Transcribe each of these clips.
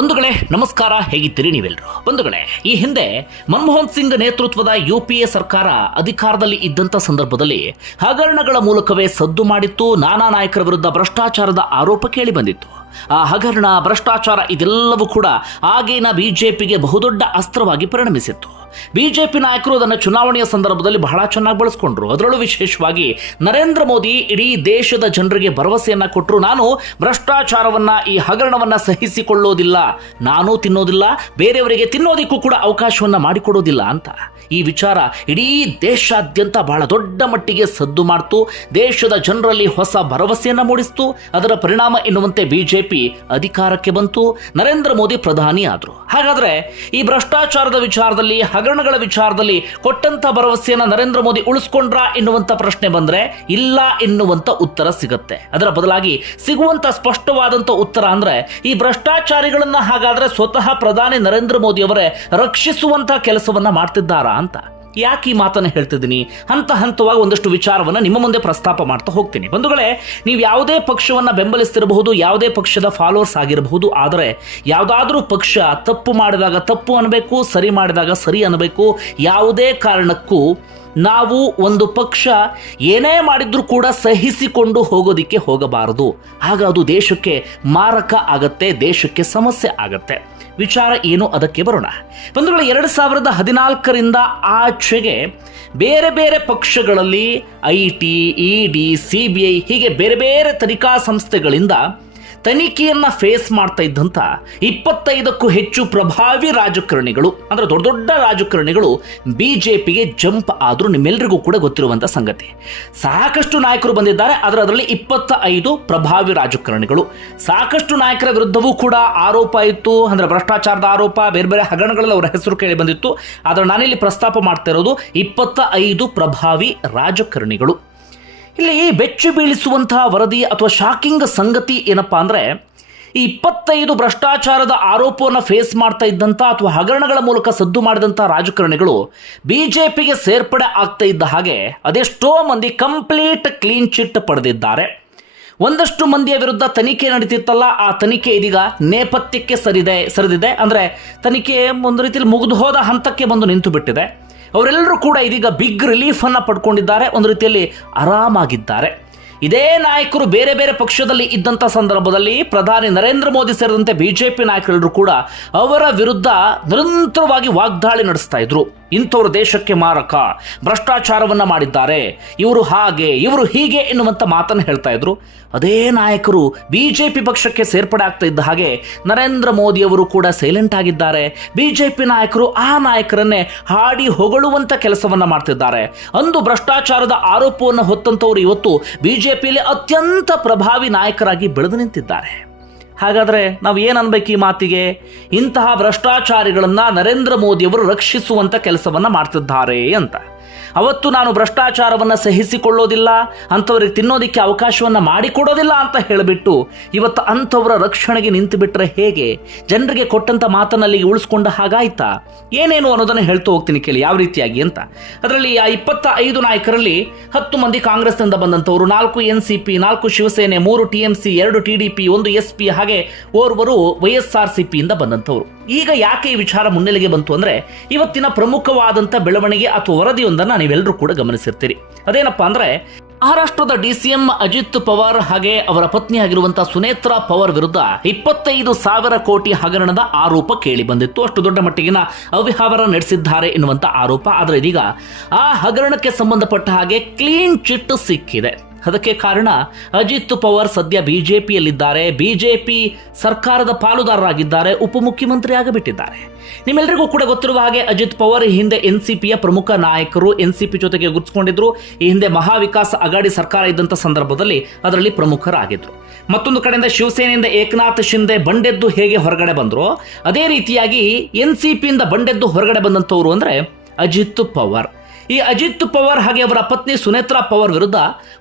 ಬಂಧುಗಳೇ, ನಮಸ್ಕಾರ, ಹೇಗಿದ್ದೀರಿ ನೀವೆಲ್ಲರೂ ಬಂಧುಗಳೇ, ಈ ಹಿಂದೆ ಮನಮೋಹನ್ ಸಿಂಗ್ ನೇತೃತ್ವದ ಯು ಪಿ ಎ ಸರ್ಕಾರ ಅಧಿಕಾರದಲ್ಲಿ ಇದ್ದಂಥ ಸಂದರ್ಭದಲ್ಲಿ ಹಗರಣಗಳ ಮೂಲಕವೇ ಸದ್ದು ಮಾಡಿತ್ತು, ನಾನಾ ನಾಯಕರ ವಿರುದ್ಧ ಭ್ರಷ್ಟಾಚಾರದ ಆರೋಪ ಕೇಳಿ ಬಂದಿತ್ತು. ಆ ಹಗರಣ, ಭ್ರಷ್ಟಾಚಾರ ಇದೆಲ್ಲವೂ ಕೂಡ ಆಗಿನ ಬಿಜೆಪಿಗೆ ಬಹುದೊಡ್ಡ ಅಸ್ತ್ರವಾಗಿ ಪರಿಣಮಿಸಿತ್ತು. ಬಿಜೆಪಿ ನಾಯಕರು ಅದನ್ನು ಚುನಾವಣೆಯ ಸಂದರ್ಭದಲ್ಲಿ ಬಹಳ ಚೆನ್ನಾಗಿ ಬಳಸ್ಕೊಂಡ್ರು. ಅದರಲ್ಲೂ ವಿಶೇಷವಾಗಿ ನರೇಂದ್ರ ಮೋದಿ ಇಡೀ ದೇಶದ ಜನರಿಗೆ ಭರವಸೆಯನ್ನ ಕೊಟ್ಟರು ನಾನು ಭ್ರಷ್ಟಾಚಾರವನ್ನ, ಈ ಹಗರಣವನ್ನ ಸಹಿಸಿಕೊಳ್ಳೋದಿಲ್ಲ. ನಾನು ತಿನ್ನೋದಿಲ್ಲ. ಬೇರೆಯವರಿಗೆ ತಿನ್ನೋದಿಕ್ಕೂ ಕೂಡ ಅವಕಾಶವನ್ನ ಮಾಡಿಕೊಡೋದಿಲ್ಲ ಅಂತ. ಈ ವಿಚಾರ ಇಡೀ ದೇಶಾದ್ಯಂತ ಬಹಳ ದೊಡ್ಡ ಮಟ್ಟಿಗೆ ಸದ್ದು ಮಾಡ್ತು. ದೇಶದ ಜನರಲ್ಲಿ ಹೊಸ ಭರವಸೆಯನ್ನ ಮೂಡಿಸ್ತು. ಅದರ ಪರಿಣಾಮ ಎನ್ನುವಂತೆ ಬಿಜೆಪಿ ಅಧಿಕಾರಕ್ಕೆ ಬಂತು, ನರೇಂದ್ರ ಮೋದಿ ಪ್ರಧಾನಿ ಆದರು ಹಾಗಾದ್ರೆ ಈ ಭ್ರಷ್ಟಾಚಾರದ ವಿಚಾರದಲ್ಲಿ, ಹಗರಣಗಳ ವಿಚಾರದಲ್ಲಿ ಕೊಟ್ಟಂತ ಭರವಸೆಯನ್ನು ನರೇಂದ್ರ ಮೋದಿ ಉಳಿಸ್ಕೊಂಡ್ರ ಎನ್ನುವಂಥ ಪ್ರಶ್ನೆ ಬಂದ್ರೆ ಇಲ್ಲ ಎನ್ನುವಂಥ ಉತ್ತರ ಸಿಗುತ್ತೆ. ಅದರ ಬದಲಾಗಿ ಸಿಗುವಂಥ ಸ್ಪಷ್ಟವಾದಂಥ ಉತ್ತರ ಅಂದ್ರೆ ಈ ಭ್ರಷ್ಟಾಚಾರಿಗಳನ್ನು ಹಾಗಾದ್ರೆ ಸ್ವತಃ ಪ್ರಧಾನಿ ನರೇಂದ್ರ ಮೋದಿ ಅವರೇ ರಕ್ಷಿಸುವಂತ ಕೆಲಸವನ್ನ ಮಾಡ್ತಿದ್ದಾರಾ ಅಂತ. ಯಾಕೆ ಈ ಮಾತನ್ನು ಹೇಳ್ತಿದ್ದೀನಿ? ಹಂತ ಹಂತವಾಗಿ ಒಂದಷ್ಟು ವಿಚಾರವನ್ನು ನಿಮ್ಮ ಮುಂದೆ ಪ್ರಸ್ತಾಪ ಮಾಡ್ತಾ ಹೋಗ್ತೀನಿ. ಬಂಧುಗಳೇ, ನೀವು ಯಾವುದೇ ಪಕ್ಷವನ್ನು ಬೆಂಬಲಿಸ್ತಿರಬಹುದು, ಯಾವುದೇ ಪಕ್ಷದ ಫಾಲೋವರ್ಸ್ ಆಗಿರಬಹುದು, ಆದರೆ ಯಾವುದಾದ್ರೂ ಪಕ್ಷ ತಪ್ಪು ಮಾಡಿದಾಗ ತಪ್ಪು ಅನ್ನಬೇಕು ಸರಿ ಮಾಡಿದಾಗ ಸರಿ ಅನ್ನಬೇಕು ಯಾವುದೇ ಕಾರಣಕ್ಕೂ ನಾವು ಒಂದು ಪಕ್ಷ ಏನೇ ಮಾಡಿದ್ರೂ ಕೂಡ ಸಹಿಸಿಕೊಂಡು ಹೋಗೋದಿಕ್ಕೆ ಹೋಗಬಾರದು. ಆಗ ಅದು ದೇಶಕ್ಕೆ ಮಾರಕ ಆಗತ್ತೆ, ದೇಶಕ್ಕೆ ಸಮಸ್ಯೆ ಆಗತ್ತೆ. ವಿಚಾರ ಏನು ಅದಕ್ಕೆ ಬರೋಣ. ಬಂಧುಗಳು ಎರಡು ಸಾವಿರದ ಹದಿನಾಲ್ಕರಿಂದ ಆಚೆಗೆ ಬೇರೆ ಬೇರೆ ಪಕ್ಷಗಳಲ್ಲಿ I T, E D, C B I ಹೀಗೆ ಬೇರೆ ಬೇರೆ ತನಿಖಾ ಸಂಸ್ಥೆಗಳಿಂದ ತನಿಖೆಯನ್ನ ಫೇಸ್ ಮಾಡ್ತಾ ಇದ್ದಂಥ ಇಪ್ಪತ್ತೈದಕ್ಕೂ ಹೆಚ್ಚು ಪ್ರಭಾವಿ ರಾಜಕಾರಣಿಗಳು, ಅಂದ್ರೆ ದೊಡ್ಡ ದೊಡ್ಡ ರಾಜಕಾರಣಿಗಳು ಬಿಜೆಪಿಗೆ ಜಂಪ್ ಆದರೂ ನಿಮ್ಮೆಲ್ಲರಿಗೂ ಕೂಡ ಗೊತ್ತಿರುವಂಥ ಸಂಗತಿ. ಸಾಕಷ್ಟು ನಾಯಕರು ಬಂದಿದ್ದಾರೆ, ಆದರೆ ಅದರಲ್ಲಿ ಇಪ್ಪತ್ತ ಐದು ಪ್ರಭಾವಿ ರಾಜಕಾರಣಿಗಳು. ಸಾಕಷ್ಟು ನಾಯಕರ ವಿರುದ್ಧವೂ ಕೂಡ ಆರೋಪ ಇತ್ತು, ಅಂದ್ರೆ ಭ್ರಷ್ಟಾಚಾರದ ಆರೋಪ, ಬೇರೆ ಬೇರೆ ಹಗರಣಗಳಲ್ಲಿ ಅವರ ಹೆಸರು ಕೇಳಿ ಬಂದಿತ್ತು. ಆದರೆ ನಾನಿಲ್ಲಿ ಪ್ರಸ್ತಾಪ ಮಾಡ್ತಾ ಇರೋದು ಇಪ್ಪತ್ತ ಐದು ಪ್ರಭಾವಿ ರಾಜಕಾರಣಿಗಳು. ಇಲ್ಲಿ ಬೆಚ್ಚು ಬೀಳಿಸುವಂತಹ ವರದಿ ಅಥವಾ ಶಾಕಿಂಗ್ ಸಂಗತಿ ಏನಪ್ಪಾ ಅಂದರೆ ಈ ಇಪ್ಪತ್ತೈದು ಭ್ರಷ್ಟಾಚಾರದ ಆರೋಪವನ್ನು ಫೇಸ್ ಮಾಡ್ತಾ ಇದ್ದಂಥ ಅಥವಾ ಹಗರಣಗಳ ಮೂಲಕ ಸದ್ದು ಮಾಡಿದಂಥ ರಾಜಕಾರಣಿಗಳು ಬಿ ಜೆ ಪಿಗೆ ಸೇರ್ಪಡೆ ಆಗ್ತಾ ಇದ್ದ ಹಾಗೆ ಅದೆಷ್ಟೋ ಮಂದಿ ಕಂಪ್ಲೀಟ್ ಕ್ಲೀನ್ ಚಿಟ್ ಪಡೆದಿದ್ದಾರೆ. ಒಂದಷ್ಟು ಮಂದಿಯ ವಿರುದ್ಧ ತನಿಖೆ ನಡೀತಿತ್ತಲ್ಲ, ಆ ತನಿಖೆ ಇದೀಗ ನೇಪಥ್ಯಕ್ಕೆ ಸರಿದೆ ಸರಿದಿದೆ. ಅಂದರೆ ತನಿಖೆ ಒಂದು ರೀತಿಯಲ್ಲಿ ಮುಗಿದು ಹೋದ ಹಂತಕ್ಕೆ ಬಂದು ನಿಂತು ಬಿಟ್ಟಿದೆ ಅವರೆಲ್ಲರೂ ಕೂಡ ಇದೀಗ ಬಿಗ್ ರಿಲೀಫನ್ನು ಪಡ್ಕೊಂಡಿದ್ದಾರೆ. ಒಂದು ರೀತಿಯಲ್ಲಿ ಆರಾಮಾಗಿದ್ದಾರೆ. ಇದೇ ನಾಯಕರು ಬೇರೆ ಬೇರೆ ಪಕ್ಷದಲ್ಲಿ ಇದ್ದಂಥ ಸಂದರ್ಭದಲ್ಲಿ ಪ್ರಧಾನಿ ನರೇಂದ್ರ ಮೋದಿ ಸೇರಿದಂತೆ ಬಿಜೆಪಿ ನಾಯಕರೆಲ್ಲರೂ ಕೂಡ ಅವರ ವಿರುದ್ಧ ನಿರಂತರವಾಗಿ ವಾಗ್ದಾಳಿ ನಡೆಸ್ತಾ ಇದ್ರು. ಇಂಥವರು ದೇಶಕ್ಕೆ ಮಾರಕ. ಭ್ರಷ್ಟಾಚಾರವನ್ನ ಮಾಡಿದ್ದಾರೆ. ಇವರು ಹಾಗೆ, ಇವರು ಹೀಗೆ ಎನ್ನುವಂತ ಮಾತನ್ನು ಹೇಳ್ತಾ ಇದ್ರು. ಅದೇ ನಾಯಕರು ಬಿಜೆಪಿ ಪಕ್ಷಕ್ಕೆ ಸೇರ್ಪಡೆ ಆಗ್ತಾ ಇದ್ದ ಹಾಗೆ ನರೇಂದ್ರ ಮೋದಿಯವರು ಕೂಡ ಸೈಲೆಂಟ್ ಆಗಿದ್ದಾರೆ. ಬಿಜೆಪಿ ನಾಯಕರು ಆ ನಾಯಕರನ್ನೇ ಹಾಡಿ ಹೊಗಳುವಂತ ಕೆಲಸವನ್ನ ಮಾಡ್ತಿದ್ದಾರೆ. ಅಂದು ಭ್ರಷ್ಟಾಚಾರದ ಆರೋಪವನ್ನು ಹೊತ್ತಂತವರು ಇವತ್ತು ಬಿಜೆಪಿಯಲ್ಲಿ ಅತ್ಯಂತ ಪ್ರಭಾವಿ ನಾಯಕರಾಗಿ ಬೆಳೆದು ನಿಂತಿದ್ದಾರೆ. ಹಾಗಾದರೆ ನಾವು ಏನು ಅನ್ಬೇಕು ಈ ಮಾತಿಗೆ? ಇಂತಹ ಭ್ರಷ್ಟಾಚಾರಿಗಳನ್ನ ನರೇಂದ್ರ ಮೋದಿಯವರು ರಕ್ಷಿಸುವಂತ ಕೆಲಸವನ್ನ ಮಾಡ್ತಿದ್ದಾರೆ ಅಂತ. ಅವತ್ತು ನಾನು ಭ್ರಷ್ಟಾಚಾರವನ್ನು ಸಹಿಸಿಕೊಳ್ಳೋದಿಲ್ಲ, ಅಂಥವ್ರಿಗೆ ತಿನ್ನೋದಕ್ಕೆ ಅವಕಾಶವನ್ನ ಮಾಡಿಕೊಡೋದಿಲ್ಲ ಅಂತ ಹೇಳಿಬಿಟ್ಟು ಇವತ್ತು ಅಂಥವರ ರಕ್ಷಣೆಗೆ ನಿಂತು ಬಿಟ್ರೆ ಹೇಗೆ? ಜನರಿಗೆ ಕೊಟ್ಟಂಥ ಮಾತನ್ನಲ್ಲಿ ಉಳಿಸ್ಕೊಂಡ ಹಾಗಾಯ್ತಾ? ಏನೇನು ಅನ್ನೋದನ್ನು ಹೇಳ್ತಾ ಹೋಗ್ತೀನಿ ಕೇಳಿ, ಯಾವ ರೀತಿಯಾಗಿ ಅಂತ. ಅದರಲ್ಲಿ ಆ ಇಪ್ಪತ್ತ ಐದು ನಾಯಕರಲ್ಲಿ ಹತ್ತು ಮಂದಿ ಕಾಂಗ್ರೆಸ್ನಿಂದ ಬಂದಂಥವರು, ನಾಲ್ಕು ಎನ್ ಸಿ ಪಿ ನಾಲ್ಕು ಶಿವಸೇನೆ, ಮೂರು ಟಿ ಎಂ ಸಿ, ಎರಡು ಟಿ ಡಿ ಪಿ, ಒಂದು ಎಸ್ ಪಿ, ಹಾಗೆ ಓರ್ವರು ವೈ ಎಸ್ ಆರ್ ಸಿ ಪಿಯಿಂದ ಬಂದಂಥವರು. ಈಗ ಯಾಕೆ ಈ ವಿಚಾರ ಮುನ್ನೆಲೆಗೆ ಬಂತು ಅಂದರೆ, ಇವತ್ತಿನ ಪ್ರಮುಖವಾದಂಥ ಬೆಳವಣಿಗೆ ಅಥವಾ ವರದಿಯೊಂದನ್ನು ನೀವೆಲ್ಲರೂ ಕೂಡ ಗಮನಿಸಿರ್ತೀರಿ. ಅದೇನಪ್ಪಾ ಅಂದ್ರೆ ಮಹಾರಾಷ್ಟ್ರದ ಡಿಸಿಎಂ ಅಜಿತ್ ಪವಾರ್ ಹಾಗೆ ಅವರ ಪತ್ನಿ ಆಗಿರುವಂತಹ ಸುನೇತ್ರಾ ಪವಾರ್ ವಿರುದ್ಧ ಇಪ್ಪತ್ತೈದು ಸಾವಿರ ಕೋಟಿ ಹಗರಣದ ಆರೋಪ ಕೇಳಿ ಬಂದಿತ್ತು. ಅಷ್ಟು ದೊಡ್ಡ ಮಟ್ಟಿಗಿನ ಅವ್ಯವಹಾರ ನಡೆಸಿದ್ದಾರೆ ಎನ್ನುವಂತ ಆರೋಪ. ಆದರೆ ಇದೀಗ ಆ ಹಗರಣಕ್ಕೆ ಸಂಬಂಧಪಟ್ಟ ಹಾಗೆ ಕ್ಲೀನ್ ಚಿಟ್ ಸಿಕ್ಕಿದೆ. ಅದಕ್ಕೆ ಕಾರಣ ಅಜಿತ್ ಪವಾರ್ ಸದ್ಯ ಬಿಜೆಪಿಯಲ್ಲಿದ್ದಾರೆ. ಬಿಜೆಪಿ ಸರ್ಕಾರದ ಪಾಲುದಾರರಾಗಿದ್ದಾರೆ, ಉಪಮುಖ್ಯಮಂತ್ರಿ ಆಗಿಬಿಟ್ಟಿದ್ದಾರೆ. ನಿಮ್ಮೆಲ್ಲರಿಗೂ ಕೂಡ ಗೊತ್ತಿರುವ ಹಾಗೆ ಅಜಿತ್ ಪವಾರ್ ಈ ಹಿಂದೆ ಎನ್ ಸಿ ಪಿಯ ಪ್ರಮುಖ ನಾಯಕರು ಎನ್ ಸಿ ಪಿ ಜೊತೆಗೆ ಗುರುತಿಸಿಕೊಂಡಿದ್ರು. ಈ ಹಿಂದೆ ಮಹಾವಿಕಾಸ್ ಅಗಾಡಿ ಸರ್ಕಾರ ಇದ್ದಂಥ ಸಂದರ್ಭದಲ್ಲಿ ಅದರಲ್ಲಿ ಪ್ರಮುಖರಾಗಿದ್ದರು ಮತ್ತೊಂದು ಕಡೆಯಿಂದ ಶಿವಸೇನೆಯಿಂದ ಏಕನಾಥ್ ಶಿಂದೆ ಬಂಡೆದ್ದು ಹೇಗೆ ಹೊರಗಡೆ ಬಂದ್ರು? ಅದೇ ರೀತಿಯಾಗಿ ಎನ್ ಸಿ ಪಿಯಿಂದ ಬಂಡೆದ್ದು ಹೊರಗಡೆ ಬಂದಂಥವ್ರು ಅಂದರೆ ಅಜಿತ್ ಪವಾರ್. ಈ ಅಜಿತ್ ಪವಾರ್ ಹಾಗೆ ಅವರ ಪತ್ನಿ ಸುನೇತ್ರಾ ಪವಾರ್ ವಿರುದ್ಧ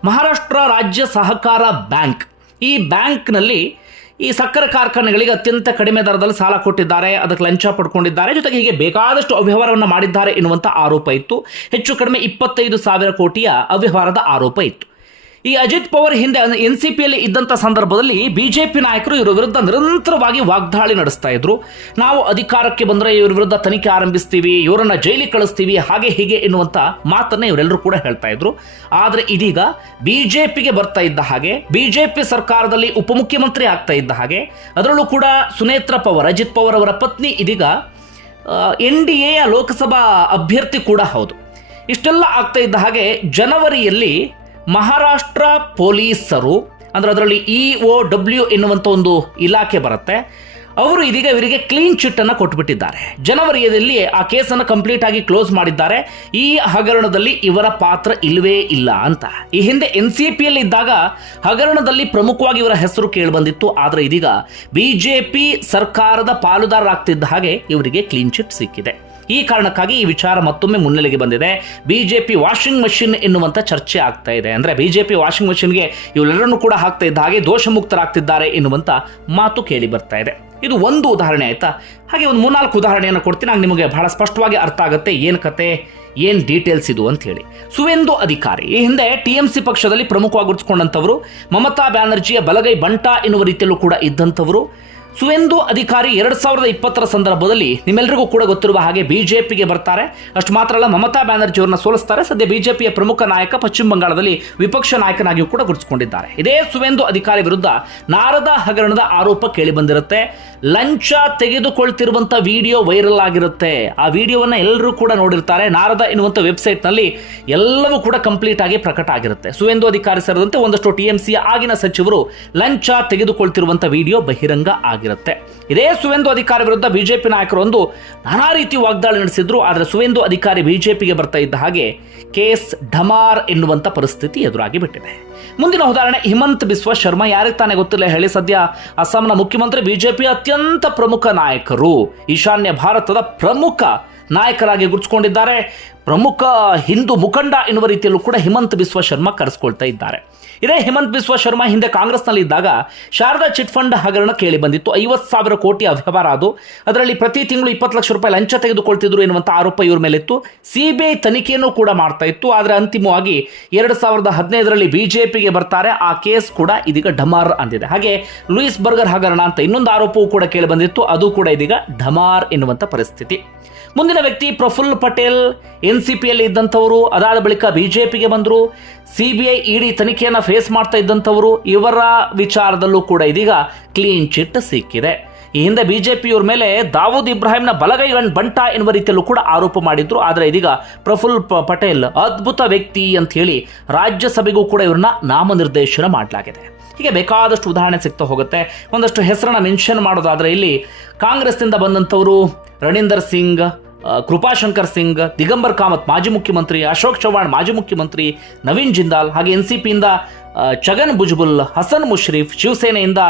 ಮಹಾರಾಷ್ಟ್ರ ರಾಜ್ಯ ಸಹಕಾರ ಬ್ಯಾಂಕ್. ಈ ಬ್ಯಾಂಕ್ನಲ್ಲಿ ಈ ಸಕ್ಕರೆ ಕಾರ್ಖಾನೆಗಳಿಗೆ ಅತ್ಯಂತ ಕಡಿಮೆ ದರದಲ್ಲಿ ಸಾಲ ಕೊಟ್ಟಿದ್ದಾರೆ. ಅದಕ್ಕೆ ಲಂಚ ಪಡ್ಕೊಂಡಿದ್ದಾರೆ. ಜೊತೆಗೆ ಹೀಗೆ ಬೇಕಾದಷ್ಟು ಅವ್ಯವಹಾರವನ್ನು ಮಾಡಿದ್ದಾರೆ ಎನ್ನುವಂಥ ಆರೋಪ ಇತ್ತು. ಹೆಚ್ಚು ಕಡಿಮೆ ಇಪ್ಪತ್ತೈದು ಸಾವಿರ ಕೋಟಿಯ ಅವ್ಯವಹಾರದ ಆರೋಪ ಇತ್ತು. ಈ ಅಜಿತ್ ಪವರ್ ಹಿಂದೆ ಎನ್ ಸಿ ಪಿಯಲ್ಲಿ ಇದ್ದಂಥ ಸಂದರ್ಭದಲ್ಲಿ ಬಿಜೆಪಿ ನಾಯಕರು ಇವರ ವಿರುದ್ಧ ನಿರಂತರವಾಗಿ ವಾಗ್ದಾಳಿ ನಡೆಸ್ತಾ ಇದ್ರು. ನಾವು ಅಧಿಕಾರಕ್ಕೆ ಬಂದರೆ ಇವ್ರ ವಿರುದ್ಧ ತನಿಖೆ ಆರಂಭಿಸ್ತೀವಿ, ಇವರನ್ನ ಜೈಲಿಗೆ ಕಳಿಸ್ತೀವಿ, ಹಾಗೆ ಹೀಗೆ ಎನ್ನುವಂಥ ಮಾತನ್ನ ಇವರೆಲ್ಲರೂ ಕೂಡ ಹೇಳ್ತಾ ಇದ್ರು. ಆದರೆ ಇದೀಗ ಬಿಜೆಪಿಗೆ ಬರ್ತಾ ಇದ್ದ ಹಾಗೆ, ಬಿಜೆಪಿ ಸರ್ಕಾರದಲ್ಲಿ ಉಪಮುಖ್ಯಮಂತ್ರಿ ಆಗ್ತಾ ಇದ್ದ ಹಾಗೆ, ಅದರಲ್ಲೂ ಕೂಡ ಸುನೇತ್ರ ಪವರ್, ಅಜಿತ್ ಪವರ್ ಅವರ ಪತ್ನಿ ಇದೀಗ ಎನ್ ಡಿ ಎಯ ಲೋಕಸಭಾ ಅಭ್ಯರ್ಥಿ ಕೂಡ ಹೌದು. ಇಷ್ಟೆಲ್ಲ ಆಗ್ತಾ ಇದ್ದ ಹಾಗೆ ಜನವರಿಯಲ್ಲಿ ಮಹಾರಾಷ್ಟ್ರ ಪೊಲೀಸರು, ಅಂದರೆ ಅದರಲ್ಲಿ ಇ ಒ ಡಬ್ಲ್ಯೂ ಎನ್ನುವಂಥ ಒಂದು ಇಲಾಖೆ ಬರುತ್ತೆ. ಅವರು ಇದೀಗ ಇವರಿಗೆ ಕ್ಲೀನ್ ಚಿಟ್ ಅನ್ನು ಕೊಟ್ಬಿಟ್ಟಿದ್ದಾರೆ. ಜನವರಿಯಲ್ಲಿ ಆ ಕೇಸನ್ನು ಕಂಪ್ಲೀಟ್ ಆಗಿ ಕ್ಲೋಸ್ ಮಾಡಿದ್ದಾರೆ. ಈ ಹಗರಣದಲ್ಲಿ ಇವರ ಪಾತ್ರ ಇಲ್ಲವೇ ಇಲ್ಲ ಅಂತ. ಈ ಹಿಂದೆ ಎನ್ ಸಿ ಪಿಯಲ್ಲಿ ಇದ್ದಾಗ ಹಗರಣದಲ್ಲಿ ಪ್ರಮುಖವಾಗಿ ಇವರ ಹೆಸರು ಕೇಳಿಬಂದಿತ್ತು ಆದರೆ ಇದೀಗ ಬಿಜೆಪಿ ಸರ್ಕಾರದ ಪಾಲುದಾರರಾಗ್ತಿದ್ದ ಹಾಗೆ ಇವರಿಗೆ ಕ್ಲೀನ್ ಚಿಟ್ ಸಿಕ್ಕಿದೆ. ಈ ಕಾರಣಕ್ಕಾಗಿ ಈ ವಿಚಾರ ಮತ್ತೊಮ್ಮೆ ಮುನ್ನೆಲೆಗೆ ಬಂದಿದೆ. ಬಿಜೆಪಿ ವಾಷಿಂಗ್ ಮಷಿನ್ ಎನ್ನುವಂಥ ಚರ್ಚೆ ಆಗ್ತಾ ಇದೆ. ಅಂದ್ರೆ ಬಿಜೆಪಿ ವಾಷಿಂಗ್ ಮಷಿನ್ಗೆ ಇವರೆಲ್ಲರನ್ನೂ ಕೂಡ ಹಾಕ್ತಾ ಇದ್ದ ಹಾಗೆ ದೋಷಮುಕ್ತರಾಗ್ತಿದ್ದಾರೆ ಎನ್ನುವಂಥ ಮಾತು ಕೇಳಿ ಬರ್ತಾ ಇದೆ. ಇದು ಒಂದು ಉದಾಹರಣೆ ಆಯ್ತಾ? ಹಾಗೆ ಒಂದು ಮೂರ್ನಾಲ್ಕು ಉದಾಹರಣೆಯನ್ನು ಕೊಡ್ತೀನಿ. ಆಗ ನಿಮಗೆ ಬಹಳ ಸ್ಪಷ್ಟವಾಗಿ ಅರ್ಥ ಆಗುತ್ತೆ ಏನು ಕತೆ, ಏನು ಡೀಟೇಲ್ಸ್ ಇದು ಅಂತ ಹೇಳಿ ಸುವೇಂದು ಅಧಿಕಾರಿ, ಈ ಹಿಂದೆ ಟಿ ಎಂ ಸಿ ಪಕ್ಷದಲ್ಲಿ ಪ್ರಮುಖವಾಗಿ ಗುರುತಿಸಿಕೊಂಡಂಥವರು ಮಮತಾ ಬ್ಯಾನರ್ಜಿಯ ಬಲಗೈ ಬಂಟ ಎನ್ನುವ ರೀತಿಯಲ್ಲೂ ಕೂಡ ಇದ್ದಂಥವರು. ಸುವೆಂದು ಅಧಿಕಾರಿ ಎರಡ್ ಸಾವಿರದ ಇಪ್ಪತ್ತರ ಸಂದರ್ಭದಲ್ಲಿ ನಿಮ್ಮೆಲ್ಲರಿಗೂ ಕೂಡ ಗೊತ್ತಿರುವ ಹಾಗೆ ಬಿಜೆಪಿಗೆ ಬರ್ತಾರೆ. ಅಷ್ಟು ಮಾತ್ರ ಅಲ್ಲ, ಮಮತಾ ಬ್ಯಾನರ್ಜಿ ಅವರನ್ನ ಸೋಲಿಸ್ತಾರೆ. ಸದ್ಯ ಬಿಜೆಪಿಯ ಪ್ರಮುಖ ನಾಯಕ ಪಶ್ಚಿಮ ಬಂಗಾಳದಲ್ಲಿ ವಿಪಕ್ಷ ನಾಯಕನಾಗಿಯೂ ಕೂಡ ಗುರುತಿಸಿಕೊಂಡಿದ್ದಾರೆ. ಇದೇ ಸುವೆಂದು ಅಧಿಕಾರಿ ವಿರುದ್ಧ ನಾರದ ಹಗರಣದ ಆರೋಪ ಕೇಳಿ ಬಂದಿರುತ್ತೆ. ಲಂಚ ತೆಗೆದುಕೊಳ್ತಿರುವಂತ ವಿಡಿಯೋ ವೈರಲ್ ಆಗಿರುತ್ತೆ. ಆ ವಿಡಿಯೋವನ್ನ ಎಲ್ಲರೂ ಕೂಡ ನೋಡಿರ್ತಾರೆ. ನಾರದ ಎನ್ನುವಂತ ವೆಬ್ಸೈಟ್ನಲ್ಲಿ ಎಲ್ಲವೂ ಕೂಡ ಕಂಪ್ಲೀಟ್ ಆಗಿ ಪ್ರಕಟ ಆಗಿರುತ್ತೆ. ಸುವೆಂದು ಅಧಿಕಾರಿ ಸೇರಿದಂತೆ ಒಂದಷ್ಟು ಟಿಎಂಸಿಯ ಆಗಿನ ಸಚಿವರು ಲಂಚ ತೆಗೆದುಕೊಳ್ತಿರುವಂತ ವಿಡಿಯೋ ಬಹಿರಂಗ ಆಗಿರುತ್ತೆ. ಇದೇ ಸುವೆಂದು ಅಧಿಕಾರಿ ವಿರುದ್ಧ ಬಿಜೆಪಿ ನಾಯಕರು ಒಂದು ನಾನಾ ರೀತಿ ವಾಗ್ದಾಳಿ ನಡೆಸಿದ್ರು, ಆದರೆ ಸುವೇಂದು ಅಧಿಕಾರಿ ಬಿಜೆಪಿಗೆ ಬರ್ತಾ ಇದ್ದ ಹಾಗೆ ಕೇಸ್ ಢಮಾರ್ ಎನ್ನುವಂಥ ಪರಿಸ್ಥಿತಿ ಎದುರಾಗಿ ಬಿಟ್ಟಿದೆ. ಮುಂದಿನ ಉದಾಹರಣೆ, ಹಿಮಂತ್ ಬಿಸ್ವ ಶರ್ಮಾ ಯಾರಿಗೆ ತಾನೇ ಗೊತ್ತಿಲ್ಲ, ಹೇಳಿ ಸದ್ಯ ಅಸ್ಸಾಂನ ಮುಖ್ಯಮಂತ್ರಿ ಬಿಜೆಪಿಯ ಅತ್ಯಂತ ಪ್ರಮುಖ ನಾಯಕರು. ಈಶಾನ್ಯ ಭಾರತದ ಪ್ರಮುಖ ನಾಯಕರಾಗಿ ಗುರುತಿಸಿಕೊಂಡಿದ್ದಾರೆ. ಪ್ರಮುಖ ಹಿಂದೂ ಮುಖಂಡ ಎನ್ನುವ ರೀತಿಯಲ್ಲೂ ಕೂಡ ಹಿಮಂತ್ ಬಿಸ್ವ ಶರ್ಮಾ ಕರೆಸ್ಕೊಳ್ತಾ ಇದ್ದಾರೆ. ಇದೇ ಹಿಮಂತ್ ಬಿಸ್ವ ಶರ್ಮಾ ಹಿಂದೆ ಕಾಂಗ್ರೆಸ್ನಲ್ಲಿ ಇದ್ದಾಗ ಶಾರದಾ ಚಿಟ್ ಫಂಡ್ ಹಗರಣ ಕೇಳಿ ಬಂದಿತ್ತು. ಐವತ್ತು ಸಾವಿರ ಕೋಟಿ ಅವ್ಯವಹಾರ ಅದು. ಅದರಲ್ಲಿ ಪ್ರತಿ ತಿಂಗಳು ಇಪ್ಪತ್ತು ಲಕ್ಷ ರೂಪಾಯಿ ಲಂಚ ತೆಗೆದುಕೊಳ್ತಿದ್ರು ಎನ್ನುವಂಥ ಆರೋಪ ಇವ್ರ ಮೇಲಿತ್ತು. ಸಿಬಿಐ ತನಿಖೆಯನ್ನು ಕೂಡ ಮಾಡ್ತಾ ಇತ್ತು. ಆದರೆ ಅಂತಿಮವಾಗಿ ಎರಡು ಸಾವಿರದ ಹದಿನೈದರಲ್ಲಿ ಬಿಜೆಪಿಗೆ ಬರ್ತಾರೆ. ಆ ಕೇಸ್ ಕೂಡ ಇದೀಗ ಢಮಾರ್ ಅಂದಿದೆ. ಹಾಗೆ ಲೂಯಿಸ್ ಬರ್ಗರ್ ಹಗರಣ ಅಂತ ಇನ್ನೊಂದು ಆರೋಪವೂ ಕೂಡ ಕೇಳಿ ಬಂದಿತ್ತು. ಅದು ಕೂಡ ಇದೀಗ ಢಮಾರ್ ಎನ್ನುವಂಥ ಪರಿಸ್ಥಿತಿ. ಮುಂದಿನ ವ್ಯಕ್ತಿ ಪ್ರಫುಲ್ ಪಟೇಲ್ ಎನ್ ಸಿ ಪಿಯಲ್ಲಿ ಇದ್ದಂಥವರು, ಅದಾದ ಬಳಿಕ ಬಿಜೆಪಿಗೆ ಬಂದರು. ಸಿ ಬಿ ಐ ಇಡಿ ತನಿಖೆಯನ್ನು ಫೇಸ್ ಮಾಡ್ತಾ ಇದ್ದಂಥವರು, ಇವರ ವಿಚಾರದಲ್ಲೂ ಕೂಡ ಇದೀಗ ಕ್ಲೀನ್ ಚಿಟ್ ಸಿಕ್ಕಿದೆ. ಈ ಹಿಂದೆ ಪಿಯವ್ರ ಮೇಲೆ ದಾವೂದ್ ಇಬ್ರಾಹಿಂನ ಬಲಗೈ ಬಂಟ ಎನ್ನುವ ರೀತಿಯಲ್ಲೂ ಕೂಡ ಆರೋಪ ಮಾಡಿದ್ರು. ಆದರೆ ಇದೀಗ ಪ್ರಫುಲ್ ಪಟೇಲ್ ಅದ್ಭುತ ವ್ಯಕ್ತಿ ಅಂತ ಹೇಳಿ ರಾಜ್ಯಸಭೆಗೂ ಕೂಡ ಇವ್ರನ್ನ ನಾಮನಿರ್ದೇಶನ ಮಾಡಲಾಗಿದೆ. ಹೀಗೆ ಬೇಕಾದಷ್ಟು ಉದಾಹರಣೆ ಸಿಗ್ತಾ ಹೋಗುತ್ತೆ. ಒಂದಷ್ಟು ಹೆಸರನ್ನ ಮೆನ್ಷನ್ ಮಾಡೋದಾದ್ರೆ ಇಲ್ಲಿ ಕಾಂಗ್ರೆಸ್ನಿಂದ ಬಂದಂಥವರು ರಣೀಂದರ್ ಸಿಂಗ್ ಕೃಪಾಶಂಕರ್ ಸಿಂಗ್, ದಿಗಂಬರ್ ಕಾಮತ್ ಮಾಜಿ ಮುಖ್ಯಮಂತ್ರಿ, ಅಶೋಕ್ ಚೌಹಾಣ್ ಮಾಜಿ ಮುಖ್ಯಮಂತ್ರಿ, ನವೀನ್ ಜಿಂದಾಲ್, ಹಾಗೆ ಎನ್ ಸಿ ಪಿಯಿಂದ ಛಗನ್ ಭುಜ್ಬುಲ್, ಹಸನ್ ಮುಷ್ರೀಫ್, ಶಿವಸೇನೆಯಿಂದ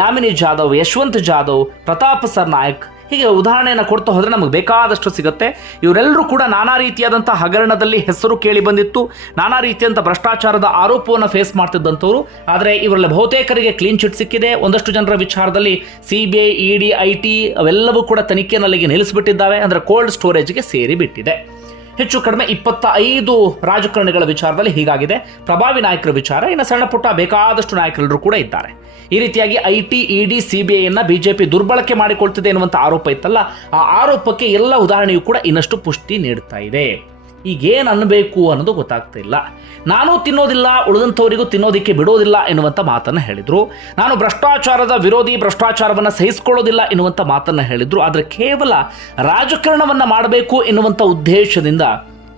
ಯಾಮಿನಿ ಜಾಧವ್, ಯಶವಂತ್ ಜಾಧವ್, ಪ್ರತಾಪ್ ಸರ್ನಾಯಕ್ ಹೀಗೆ ಉದಾಹರಣೆಯನ್ನು ಕೊಡ್ತಾ ಹೋದರೆ ನಮಗೆ ಬೇಕಾದಷ್ಟು ಸಿಗುತ್ತೆ. ಇವರೆಲ್ಲರೂ ಕೂಡ ನಾನಾ ರೀತಿಯಾದಂಥ ಹಗರಣದಲ್ಲಿ ಹೆಸರು ಕೇಳಿ ಬಂದಿತ್ತು. ನಾನಾ ರೀತಿಯಂಥ ಭ್ರಷ್ಟಾಚಾರದ ಆರೋಪವನ್ನು ಫೇಸ್ ಮಾಡ್ತಿದ್ದಂಥವ್ರು. ಆದರೆ ಇವರಲ್ಲಿ ಬಹುತೇಕರಿಗೆ ಕ್ಲೀನ್ ಚಿಟ್ ಸಿಕ್ಕಿದೆ. ಒಂದಷ್ಟು ಜನರ ವಿಚಾರದಲ್ಲಿ C B I E D I T ಅವೆಲ್ಲವೂ ಕೂಡ ತನಿಖೆನಲ್ಲಿಗೆ ನಿಲ್ಲಿಸಿಬಿಟ್ಟಿದ್ದಾವೆ. ಅಂದರೆ ಕೋಲ್ಡ್ ಸ್ಟೋರೇಜ್ಗೆ ಸೇರಿಬಿಟ್ಟಿದೆ ಹೆಚ್ಚು ಕಡಿಮೆ ಇಪ್ಪತ್ತ ಐದು ರಾಜಕಾರಣಿಗಳ ವಿಚಾರದಲ್ಲಿ ಹೀಗಾಗಿದೆ. ಪ್ರಭಾವಿ ನಾಯಕರ ವಿಚಾರ. ಇನ್ನು ಸಣ್ಣ ಪುಟ್ಟ ಬೇಕಾದಷ್ಟು ನಾಯಕರೆಲ್ಲರೂ ಕೂಡ ಇದ್ದಾರೆ. ಈ ರೀತಿಯಾಗಿ I T E D C B ಐಯನ್ನು BJP ದುರ್ಬಳಕೆ ಮಾಡಿಕೊಳ್ತಿದೆ ಎನ್ನುವಂಥ ಆರೋಪ ಇತ್ತಲ್ಲ, ಆ ಆರೋಪಕ್ಕೆ ಎಲ್ಲ ಉದಾಹರಣೆಯೂ ಕೂಡ ಇನ್ನಷ್ಟು ಪುಷ್ಟಿ ನೀಡ್ತಾ ಇದೆ. ಈಗೇನು ಅನ್ನಬೇಕು ಅನ್ನೋದು ಗೊತ್ತಾಗ್ತಾ ಇಲ್ಲ. ನಾನು ತಿನ್ನೋದಿಲ್ಲ, ಉಳಿದಂಥವರಿಗೂ ತಿನ್ನೋದಿಕ್ಕೆ ಬಿಡೋದಿಲ್ಲ ಎನ್ನುವಂಥ ಮಾತನ್ನು ಹೇಳಿದರು. ನಾನು ಭ್ರಷ್ಟಾಚಾರದ ವಿರೋಧಿ, ಭ್ರಷ್ಟಾಚಾರವನ್ನು ಸಹಿಸಿಕೊಳ್ಳೋದಿಲ್ಲ ಎನ್ನುವಂಥ ಮಾತನ್ನು ಹೇಳಿದರು. ಆದರೆ ಕೇವಲ ರಾಜಕಾರಣವನ್ನು ಮಾಡಬೇಕು ಎನ್ನುವಂಥ ಉದ್ದೇಶದಿಂದ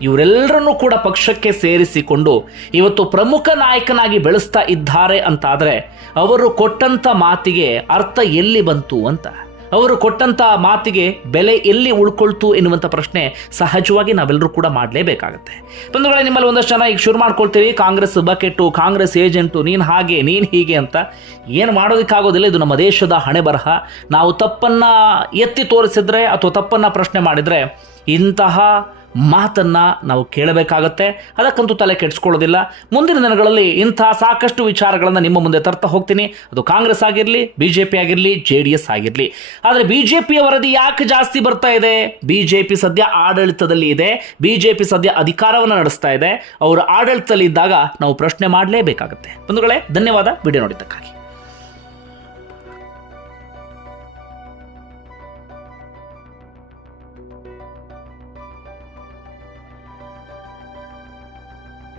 ಇವರೆಲ್ಲರನ್ನೂ ಕೂಡ ಪಕ್ಷಕ್ಕೆ ಸೇರಿಸಿಕೊಂಡು ಇವತ್ತು ಪ್ರಮುಖ ನಾಯಕನಾಗಿ ಬೆಳೆಸ್ತಾ ಇದ್ದಾರೆ ಅಂತಾದರೆ ಅವರು ಕೊಟ್ಟಂಥ ಮಾತಿಗೆ ಅರ್ಥ ಎಲ್ಲಿ ಬಂತು ಅಂತ? ಅವರು ಕೊಟ್ಟಂಥ ಮಾತಿಗೆ ಬೆಲೆ ಎಲ್ಲಿ ಉಳ್ಕೊಳ್ತು ಎನ್ನುವಂಥ ಪ್ರಶ್ನೆ ಸಹಜವಾಗಿ ನಾವೆಲ್ಲರೂ ಕೂಡ ಮಾಡಲೇಬೇಕಾಗತ್ತೆ. ಬಂಧುಗಳೇ, ನಿಮ್ಮಲ್ಲಿ ಒಂದಷ್ಟು ಜನ ಈಗ ಶುರು ಮಾಡ್ಕೊಳ್ತೀವಿ. ಕಾಂಗ್ರೆಸ್ ಬಕೆಟು ಕಾಂಗ್ರೆಸ್ ಏಜೆಂಟು, ನೀನು ಹಾಗೆ, ನೀನು ಹೀಗೆ ಅಂತ. ಏನು ಮಾಡೋದಕ್ಕಾಗೋದಿಲ್ಲ, ಇದು ನಮ್ಮ ದೇಶದ ಹಣೆ ಬರಹ. ನಾವು ತಪ್ಪನ್ನು ಎತ್ತಿ ತೋರಿಸಿದ್ರೆ ಅಥವಾ ತಪ್ಪನ್ನು ಪ್ರಶ್ನೆ ಮಾಡಿದರೆ ಇಂತಹ ಮಾತನ್ನ ನಾವು ಕೇಳಬೇಕಾಗತ್ತೆ. ಅದಕ್ಕಂತೂ ತಲೆ ಕೆಡಿಸ್ಕೊಳ್ಳೋದಿಲ್ಲ. ಮುಂದಿನ ದಿನಗಳಲ್ಲಿ ಇಂಥ ಸಾಕಷ್ಟು ವಿಚಾರಗಳನ್ನು ನಿಮ್ಮ ಮುಂದೆ ತರ್ತಾ ಹೋಗ್ತೀನಿ. ಅದು ಕಾಂಗ್ರೆಸ್ ಆಗಿರಲಿ ಬಿ ಜೆ ಪಿ ಆಗಿರಲಿ, ಜೆ ಡಿ ಎಸ್ ಆಗಿರಲಿ. ಆದರೆ ಬಿ ಜೆ ಪಿಯ ವರದಿ ಯಾಕೆ ಜಾಸ್ತಿ ಬರ್ತಾ ಇದೆ? ಬಿ ಜೆ ಪಿ ಸದ್ಯ ಆಡಳಿತದಲ್ಲಿ ಇದೆ. ಬಿ ಜೆ ಪಿ ಸದ್ಯ ಅಧಿಕಾರವನ್ನು ನಡೆಸ್ತಾ ಇದೆ. ಅವರು ಆಡಳಿತದಲ್ಲಿ ಇದ್ದಾಗ ನಾವು ಪ್ರಶ್ನೆ ಮಾಡಲೇಬೇಕಾಗುತ್ತೆ. ಬಂಧುಗಳೇ, ಧನ್ಯವಾದ. ವಿಡಿಯೋ ನೋಡಿದ್ದಕ್ಕಾಗಿ.